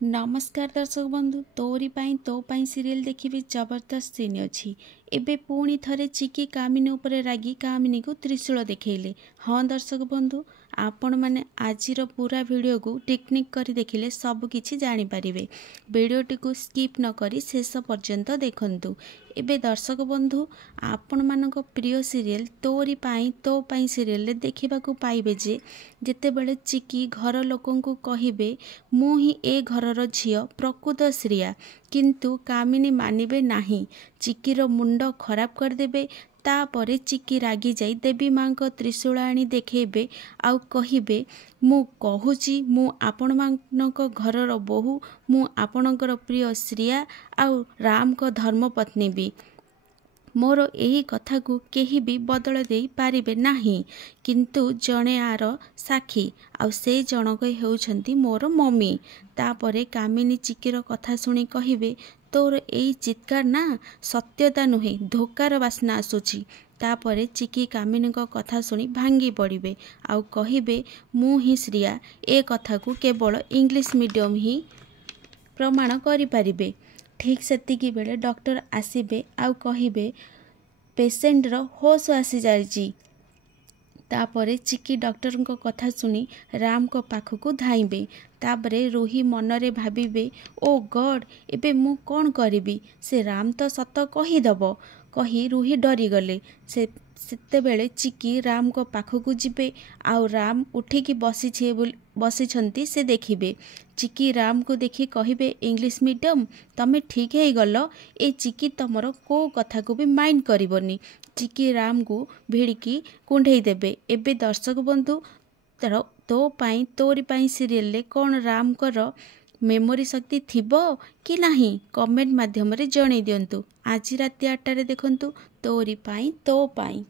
नमस्कार दर्शक बंधु तोरी पाई तो पाई सीरियल देखिए जबरदस्त सीन अच्छी एबे पुणी थरे चिकी कामिनी उपरे रागी कामिनी को त्रिशूल देखले। हाँ दर्शक बंधु आपण मैंने आजिर पूरा वीडियो को टेक्निक करी देखिले सब किछि जानि पारिबे। वीडियोटी को स्किप न करी शेष पर्यंत देखंतु। एबे दर्शक बंधु आपण मानक प्रिय सीरियल तोरी पाई तो पाई सीरियल देखा पाइबे जे जेतेबेले चिकी घर लोकन को कहिबे मु ही ए घरर झियो प्रकृत श्रिया किंतु कामिनी मानिबे नाही, चिकीर मुंड खराब करदेबे। तापरे चिकी रागी जाई देवी माँ को त्रिशूल आनी देखेबे आउ कहिबे मु कहूची मु आपण मानक घरर बहु मु आपणकर प्रिय श्रिया आउ राम को धर्मपत्नी भी मोर यही कथा को केही भी बदल दे पारिबे नाही किंतु जणे आर साक्षी आउ से जनक हेउछंती मोर मम्मी। तापरे कामिनी चिकीर कथा सुनी कहिबे तोर एई चित्कार ना सत्यता नुहे धोकार बासना आसुची। तापरे चिकी कामिनी को कथा सुनी भांगी पड़िबे आउ कहिबे मु ही श्रिया ए कथा को केवल इंग्लिश मीडियम ही प्रमाण करि पारिबे। ठीक सेतिकी बेले डॉक्टर आसीबे आउ कहिबे पेशेंट रो होश आसी जाइची। तापरे चिकी डॉक्टर को कथा सुनी राम को पाखकू धाइबे। तापरे रूही मनरे भाबिबे ओ गॉड एबे मु कौन करिबी, से राम तो सत कहीदब कही रूही डरी गले। सेतेबेले चिकी राम को पाखकू जिबे आउ राम उठिकी बसिछंती से देखिबे। चिकी राम को देखी कहिबे इंग्लिश मीडियम तमे ठीक है गल ए चिकी तमर को कथा को भी माइंड करिवनी। चिकी राम को भिड़की कुंढई देबे। एबे दर्शक बंधु तो पाई तोरी पाई सीरियल ले कौन राम कर मेमोरी शक्ति थिबो कि नाही कमेंट माध्यम रे जणै दियंतु। आज राति 8 रे देखंतु तोरी पाई तो पाई।